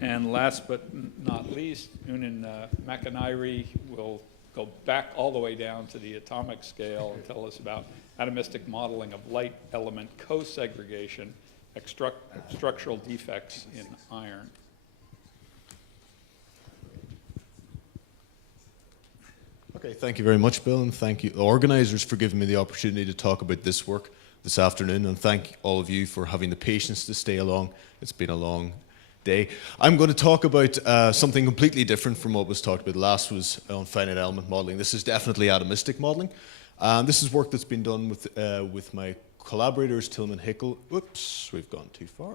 And last but not least, Unan McIntyre will go back all the way down to the atomic scale and tell us about atomistic modeling of light element co-segregation, structural defects in iron. Okay, thank you very much, Bill, and thank you, the organizers, for giving me the opportunity to talk about this work this afternoon, and thank all of you for having the patience to stay along. It's been a long day. I'm going to talk about something completely different from what was talked about last, was on finite element modeling. This is definitely atomistic modeling. This is work that's been done with my collaborators, Tillman Hickel. Whoops, we've gone too far.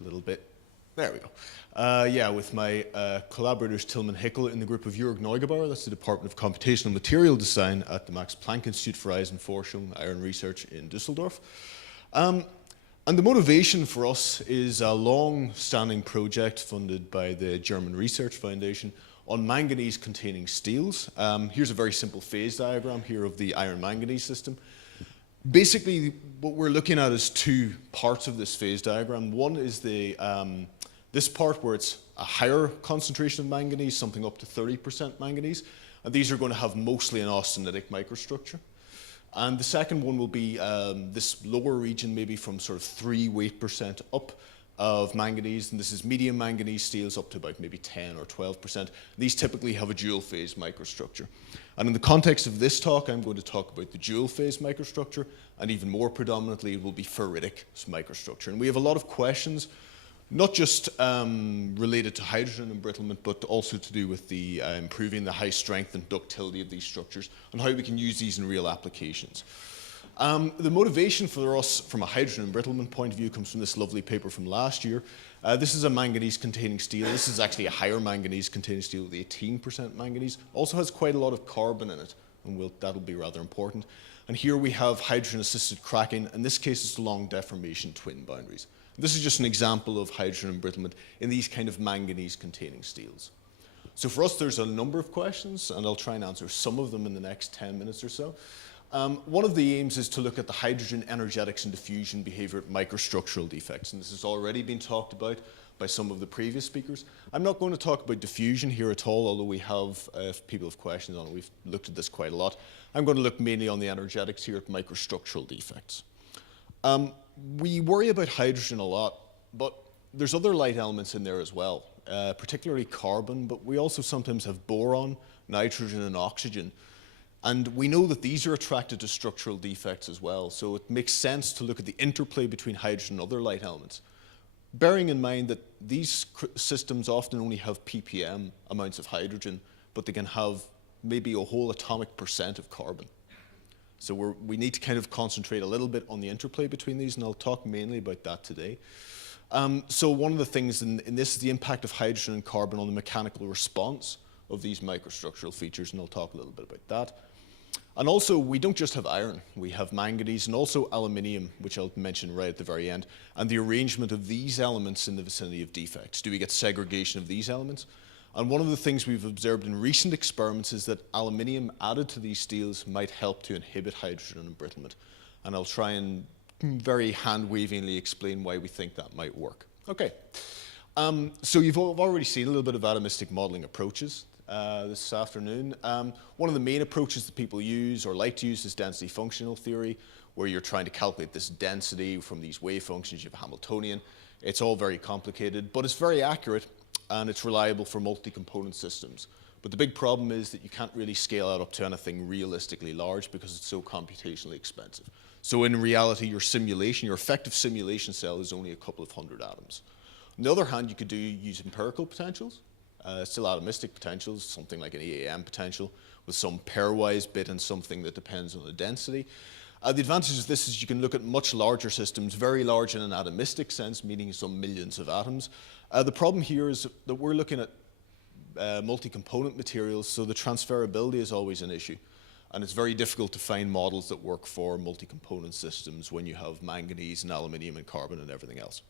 A little bit. There we go. Yeah, with my collaborators Tillman Hickel in the group of Jörg Neugebauer, that's the Department of Computational Material Design at the Max Planck Institute for Eisenforschung, Iron Research in Düsseldorf. And the motivation for us is a long-standing project funded by the German Research Foundation on manganese-containing steels. Here's a very simple phase diagram here of the iron-manganese system. Basically, what we're looking at is two parts of this phase diagram. One is the this part where it's a higher concentration of manganese, something up to 30% manganese, and these are going to have mostly an austenitic microstructure. And the second one will be this lower region, maybe from sort of 3 weight percent up of manganese, and this is medium manganese steels up to about maybe 10 or 12%. These typically have a dual phase microstructure. And in the context of this talk, I'm going to talk about the dual phase microstructure, and even more predominantly, it will be ferritic microstructure. And we have a lot of questions, not just related to hydrogen embrittlement, but also to do with the improving the high strength and ductility of these structures, and how we can use these in real applications. The motivation for us from a hydrogen embrittlement point of view comes from this lovely paper from last year. This is a manganese-containing steel. This is actually a higher manganese-containing steel with 18% manganese. Also has quite a lot of carbon in it, and that'll be rather important. And here we have hydrogen-assisted cracking. In this case, it's along deformation twin boundaries. This is just an example of hydrogen embrittlement in these kind of manganese-containing steels. So for us, there's a number of questions, and I'll try and answer some of them in the next 10 minutes or so. One of the aims is to look at the hydrogen energetics and diffusion behavior at microstructural defects, and this has already been talked about by some of the previous speakers. I'm not going to talk about diffusion here at all, although we have, if people have questions on it, we've looked at this quite a lot. I'm going to look mainly on the energetics here at microstructural defects. We worry about hydrogen a lot, but there's other light elements in there as well, particularly carbon, but we also sometimes have boron, nitrogen, and oxygen. And we know that these are attracted to structural defects as well, so it makes sense to look at the interplay between hydrogen and other light elements, bearing in mind that these systems often only have ppm amounts of hydrogen, but they can have maybe a whole atomic percent of carbon. So we need to kind of concentrate a little bit on the interplay between these, and I'll talk mainly about that today. So one of the things in this is the impact of hydrogen and carbon on the mechanical response of these microstructural features, and I'll talk a little bit about that. And also, we don't just have iron, we have manganese and also aluminium, which I'll mention right at the very end, and the arrangement of these elements in the vicinity of defects. Do we get segregation of these elements? And one of the things we've observed in recent experiments is that aluminium added to these steels might help to inhibit hydrogen embrittlement. And I'll try and very hand-wavingly explain why we think that might work. Okay, so you've already seen a little bit of atomistic modeling approaches this afternoon. One of the main approaches that people use or like to use is density functional theory, where you're trying to calculate this density from these wave functions. You have Hamiltonian. It's all very complicated, but it's very accurate, and it's reliable for multi-component systems. But the big problem is that you can't really scale out up to anything realistically large because it's so computationally expensive. So in reality, your simulation, your effective simulation cell is only a couple of hundred atoms. On the other hand, you could use empirical potentials, still atomistic potentials, something like an EAM potential with some pairwise bit and something that depends on the density. The advantage of this is you can look at much larger systems, very large in an atomistic sense, meaning some millions of atoms. The problem here is that we're looking at multi-component materials, so the transferability is always an issue. And it's very difficult to find models that work for multi-component systems when you have manganese and aluminium and carbon and everything else.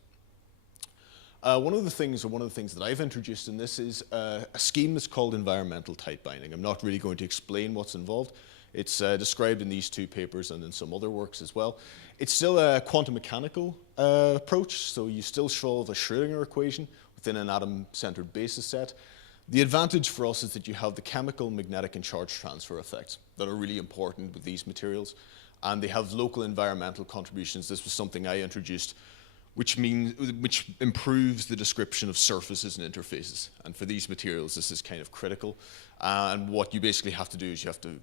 One of the things that I've introduced in this is a scheme that's called environmental tight binding. I'm not really going to explain what's involved. It's described in these two papers and in some other works as well. It's still a quantum mechanical approach, so you still solve a Schrödinger equation with within an atom-centered basis set. The advantage for us is that you have the chemical, magnetic, and charge transfer effects that are really important with these materials, and they have local environmental contributions. This was something I introduced, which improves the description of surfaces and interfaces. And for these materials, this is kind of critical. And what you basically have to do is you have to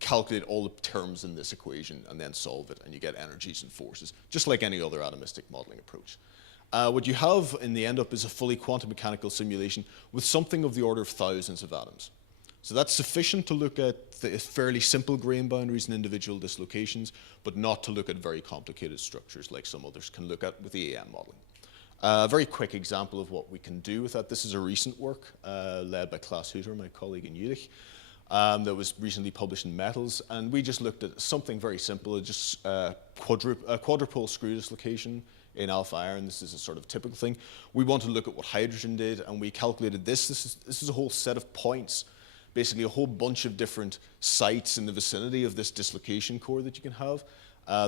calculate all the terms in this equation and then solve it, and you get energies and forces, just like any other atomistic modeling approach. What you have in the end up is a fully quantum mechanical simulation with something of the order of thousands of atoms. So that's sufficient to look at the fairly simple grain boundaries and individual dislocations, but not to look at very complicated structures like some others can look at with the AM modeling. A very quick example of what we can do with that. This is a recent work led by Klaus Hutter, my colleague in Jülich, that was recently published in Metals, and we just looked at something very simple, just quadrupole screw dislocation in alpha iron. This is a sort of typical thing. We want to look at what hydrogen did, and we calculated this. This is a whole set of points, basically a whole bunch of different sites in the vicinity of this dislocation core that you can have.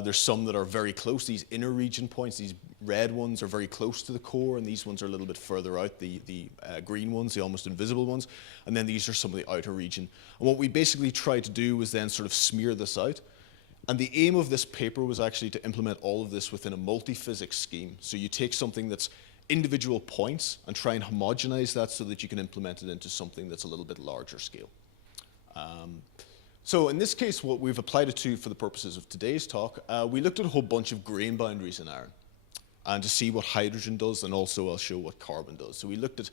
There's some that are very close. These inner region points, these red ones are very close to the core, and these ones are a little bit further out, the green ones, the almost invisible ones. And then these are some of the outer region. And what we basically tried to do was then sort of smear this out. And the aim of this paper was actually to implement all of this within a multi-physics scheme. So you take something that's individual points and try and homogenize that so that you can implement it into something that's a little bit larger scale. So in this case, what we've applied it to for the purposes of today's talk, we looked at a whole bunch of grain boundaries in iron and to see what hydrogen does, and also I'll show what carbon does. So we looked at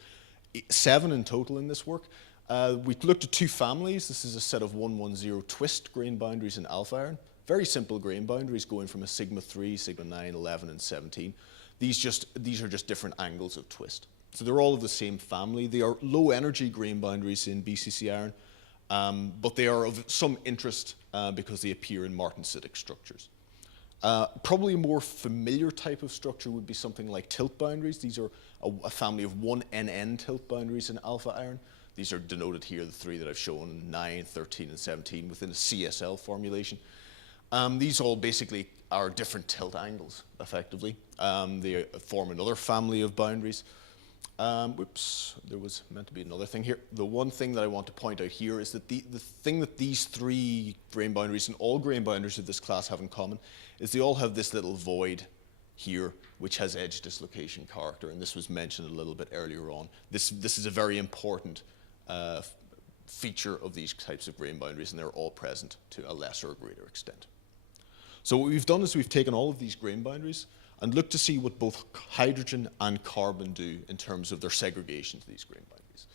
7 in total in this work. We looked at 2 families. This is a set of 110 twist grain boundaries in alpha iron. Very simple grain boundaries going from a sigma 3, sigma 9, 11, and 17. These are just different angles of twist. So they're all of the same family. They are low energy grain boundaries in BCC iron, but they are of some interest because they appear in martensitic structures. Probably a more familiar type of structure would be something like tilt boundaries. These are a family of 1NN tilt boundaries in alpha iron. These are denoted here, the 3 that I've shown, 9, 13, and 17, within a CSL formulation. These all basically are different tilt angles, effectively. They form another family of boundaries. Whoops, there was meant to be another thing here. The one thing that I want to point out here is that the thing that these 3 grain boundaries and all grain boundaries of this class have in common is they all have this little void here, which has edge dislocation character, and this was mentioned a little bit earlier on. This is a very important feature of these types of grain boundaries, and they're all present to a lesser or greater extent. So what we've done is we've taken all of these grain boundaries and looked to see what both hydrogen and carbon do in terms of their segregation to these grain boundaries.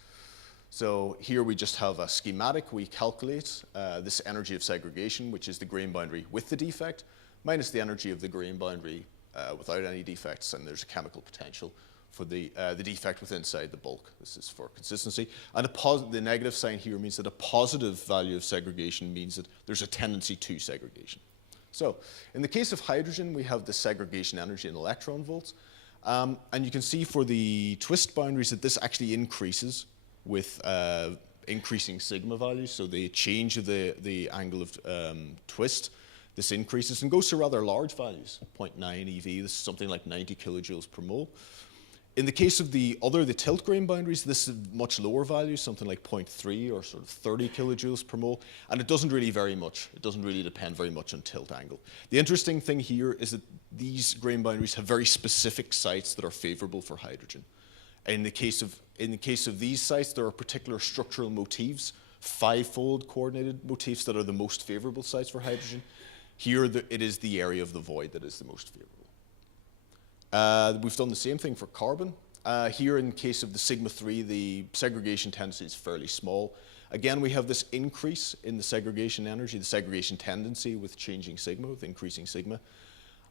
So here we just have a schematic. We calculate this energy of segregation, which is the grain boundary with the defect, minus the energy of the grain boundary without any defects, and there's a chemical potential for the defect within inside the bulk. This is for consistency. And the negative sign here means that a positive value of segregation means that there's a tendency to segregation. So in the case of hydrogen, we have the segregation energy in electron volts. And you can see for the twist boundaries that this actually increases with increasing sigma values. So the change of the angle of twist, this increases and goes to rather large values, 0.9 eV. This is something like 90 kilojoules per mole. In the case of the tilt grain boundaries, this is much lower values, something like 0.3 or sort of 30 kilojoules per mole, and it doesn't really vary much. It doesn't really depend very much on tilt angle. The interesting thing here is that these grain boundaries have very specific sites that are favorable for hydrogen. In the case of these sites, there are particular structural motifs, 5-fold coordinated motifs that are the most favorable sites for hydrogen. Here, it is the area of the void that is the most favorable. We've done the same thing for carbon. Here in case of the sigma 3, the segregation tendency is fairly small. Again, we have this increase in the segregation energy, the segregation tendency with changing sigma, with increasing sigma.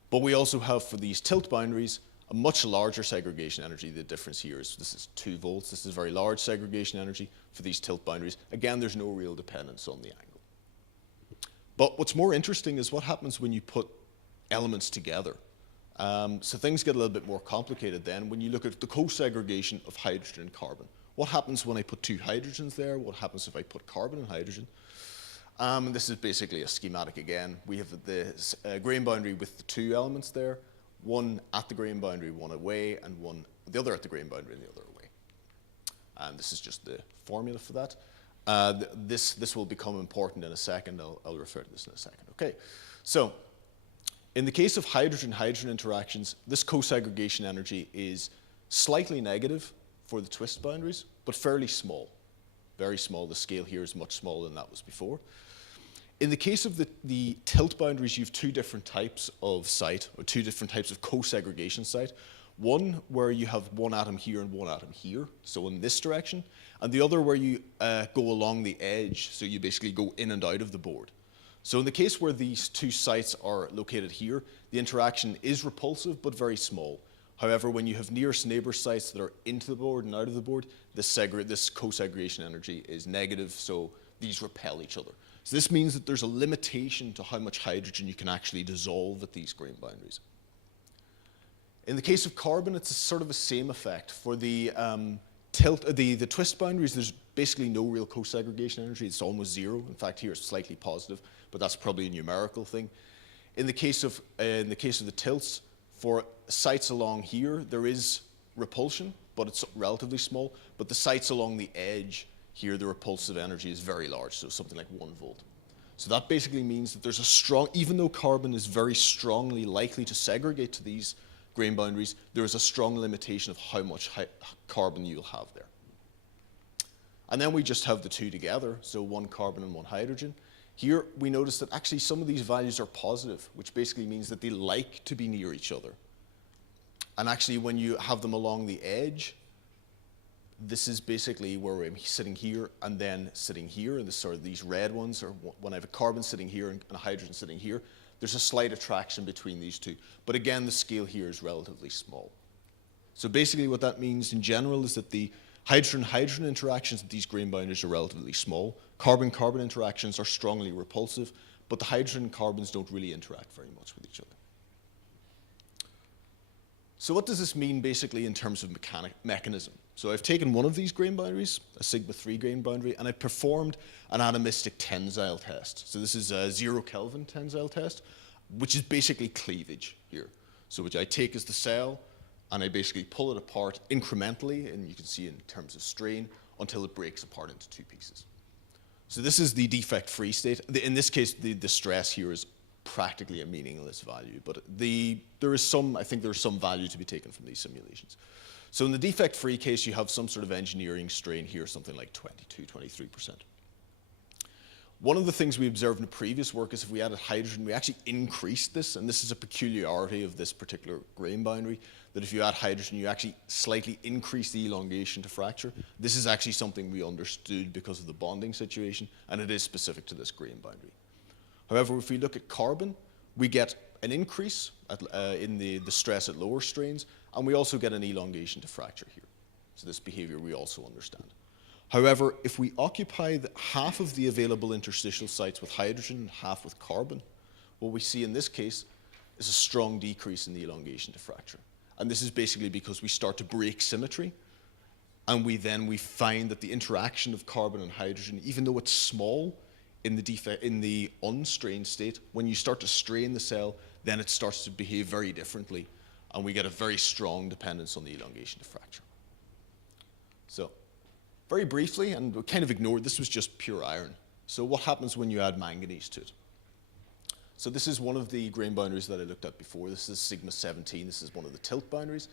But we also have for these tilt boundaries a much larger segregation energy. The difference here is this is 2 volts. This is very large segregation energy for these tilt boundaries. Again, there's no real dependence on the angle. But what's more interesting is what happens when you put elements together. So things get a little bit more complicated then when you look at the co-segregation of hydrogen and carbon. What happens when I put 2 hydrogens there? What happens if I put carbon and hydrogen? This is basically a schematic again. We have the grain boundary with the 2 elements there, one at the grain boundary, one away, and one the other at the grain boundary and the other away. And this is just the formula for that. This will become important in a second. I'll refer to this in a second. Okay, so in the case of hydrogen-hydrogen interactions, this co-segregation energy is slightly negative for the twist boundaries, but fairly small, very small. The scale here is much smaller than that was before. In the case of the tilt boundaries, you have two different types of site, or two different types of co-segregation site. One where you have one atom here and one atom here, so in this direction, and the other where you go along the edge, so you basically go in and out of the board. So in the case where these two sites are located here, the interaction is repulsive but very small. However, when you have nearest neighbor sites that are into the board and out of the board, this co-segregation energy is negative, so these repel each other. So this means that there's a limitation to how much hydrogen you can actually dissolve at these grain boundaries. In the case of carbon, it's sort of the same effect. For the the twist boundaries, there's basically no real co-segregation energy. It's almost zero. In fact, here it's slightly positive, but that's probably a numerical thing. In the case of the tilts, for sites along here, there is repulsion, but it's relatively small. But the sites along the edge here, the repulsive energy is very large, so something like 1 volt. So that basically means that there's a strong, even though carbon is very strongly likely to segregate to these grain boundaries, there is a strong limitation of how much carbon you'll have there. And then we just have the two together, so one carbon and one hydrogen. Here we notice that actually some of these values are positive, which basically means that they like to be near each other. And actually when you have them along the edge, this is basically where I'm sitting here and then sitting here, and these red ones, or when I have a carbon sitting here and a hydrogen sitting here, there's a slight attraction between these two. But again, the scale here is relatively small. So basically what that means in general is that the hydrogen-hydrogen interactions at these grain boundaries are relatively small. Carbon-carbon interactions are strongly repulsive, but the hydrogen and carbons don't really interact very much with each other. So what does this mean basically in terms of mechanism? So I've taken one of these grain boundaries, a sigma 3 grain boundary, and I've performed an atomistic tensile test. So this is a 0 Kelvin tensile test, which is basically cleavage here. So which I take as the cell, and I basically pull it apart incrementally, and you can see in terms of strain, until it breaks apart into two pieces. So this is the defect-free state. In this case, the stress here is practically a meaningless value, but I think there's some value to be taken from these simulations. So in the defect-free case, you have some sort of engineering strain here, something like 22, 23%. One of the things we observed in the previous work is if we added hydrogen, we actually increased this, and this is a peculiarity of this particular grain boundary, that if you add hydrogen, you actually slightly increase the elongation to fracture. This is actually something we understood because of the bonding situation, and it is specific to this grain boundary. However, if we look at carbon, we get an increase in the stress at lower strains, and we also get an elongation to fracture here. So this behavior we also understand. However, if we occupy half of the available interstitial sites with hydrogen and half with carbon, what we see in this case is a strong decrease in the elongation to fracture. And this is basically because we start to break symmetry, and we find that the interaction of carbon and hydrogen, even though it's small in the unstrained state, when you start to strain the cell, then it starts to behave very differently, and we get a very strong dependence on the elongation to fracture. So, very briefly, and we kind of ignored, this was just pure iron. So what happens when you add manganese to it? So this is one of the grain boundaries that I looked at before. This is sigma 17. This is one of the tilt boundaries.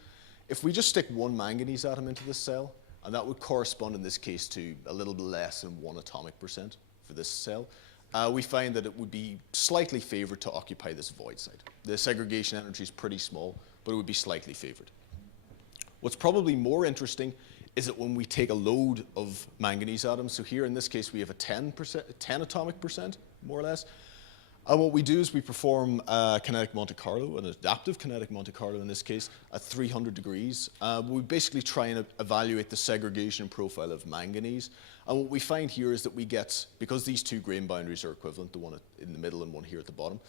If we just stick one manganese atom into this cell, and that would correspond in this case to a little bit less than 1 atomic percent for this cell, we find that it would be slightly favored to occupy this void site. The segregation energy is pretty small, but it would be slightly favored. What's probably more interesting is that when we take a load of manganese atoms, so here in this case we have a 10 atomic percent, more or less, and what we do is we perform kinetic Monte Carlo, an adaptive kinetic Monte Carlo in this case, at 300 degrees. We basically try and evaluate the segregation profile of manganese. And what we find here is that we get, because these two grain boundaries are equivalent, the one in the middle and one here at the bottom,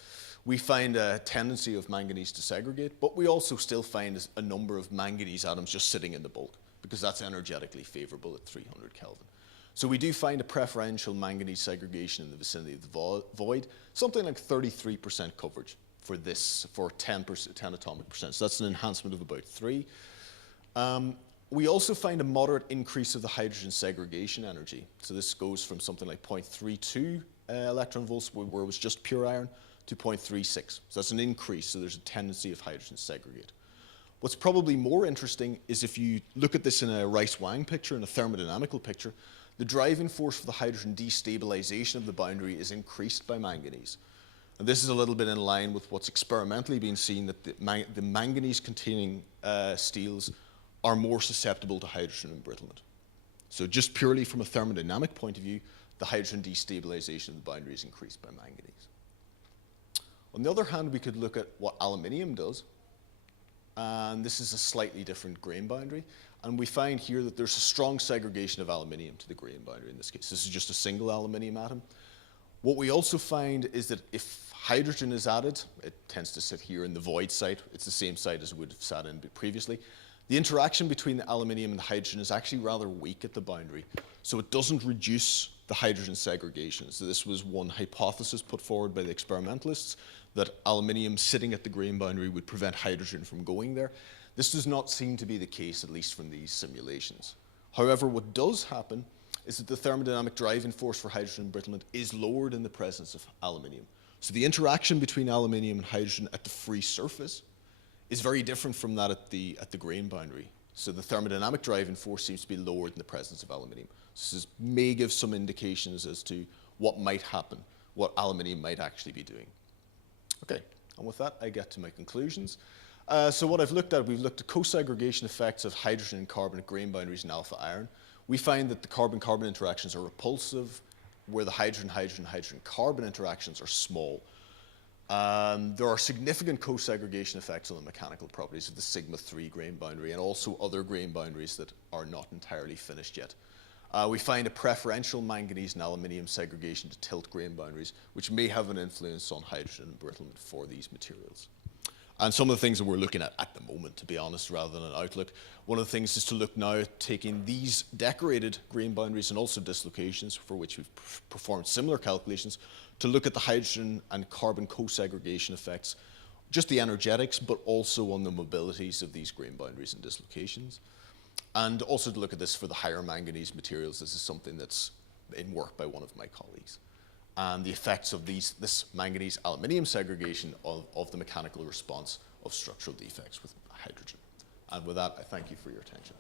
we find a tendency of manganese to segregate, but we also still find a number of manganese atoms just sitting in the bulk, because that's energetically favorable at 300 Kelvin. So we do find a preferential manganese segregation in the vicinity of the void, something like 33% coverage for this, for 10 atomic percent. So that's an enhancement of about 3. We also find a moderate increase of the hydrogen segregation energy. So this goes from something like 0.32 electron volts, where it was just pure iron, to 0.36. So that's an increase, so there's a tendency of hydrogen to segregate. What's probably more interesting is if you look at this in a Rice-Wang picture, in a thermodynamical picture, the driving force for the hydrogen destabilization of the boundary is increased by manganese. And this is a little bit in line with what's experimentally been seen, that the manganese-containing steels are more susceptible to hydrogen embrittlement. So just purely from a thermodynamic point of view, the hydrogen destabilization of the boundary is increased by manganese. On the other hand, we could look at what aluminium does. And this is a slightly different grain boundary. And we find here that there's a strong segregation of aluminium to the grain boundary in this case. This is just a single aluminium atom. What we also find is that if hydrogen is added, it tends to sit here in the void site. It's the same site as it would have sat in previously. The interaction between the aluminium and the hydrogen is actually rather weak at the boundary. So it doesn't reduce the hydrogen segregation. So this was one hypothesis put forward by the experimentalists, that aluminium sitting at the grain boundary would prevent hydrogen from going there. This does not seem to be the case, at least from these simulations. However, what does happen is that the thermodynamic driving force for hydrogen embrittlement is lowered in the presence of aluminium. So the interaction between aluminium and hydrogen at the free surface is very different from that at the grain boundary. So the thermodynamic driving force seems to be lowered in the presence of aluminium. This may give some indications as to what might happen, what aluminium might actually be doing. Okay, and with that, I get to my conclusions. So what I've looked at, we've looked at co-segregation effects of hydrogen and carbon at grain boundaries in alpha iron. We find that the carbon-carbon interactions are repulsive, where the hydrogen-hydrogen-hydrogen-carbon interactions are small. There are significant co-segregation effects on the mechanical properties of the sigma-3 grain boundary and also other grain boundaries that are not entirely finished yet. We find a preferential manganese and aluminium segregation to tilt grain boundaries, which may have an influence on hydrogen embrittlement for these materials. And some of the things that we're looking at the moment, to be honest, rather than an outlook, one of the things is to look now at taking these decorated grain boundaries and also dislocations, for which we've performed similar calculations, to look at the hydrogen and carbon co-segregation effects, just the energetics, but also on the mobilities of these grain boundaries and dislocations. And also to look at this for the higher manganese materials. This is something that's in work by one of my colleagues. And the effects of this manganese aluminium segregation of the mechanical response of structural defects with hydrogen. And with that, I thank you for your attention.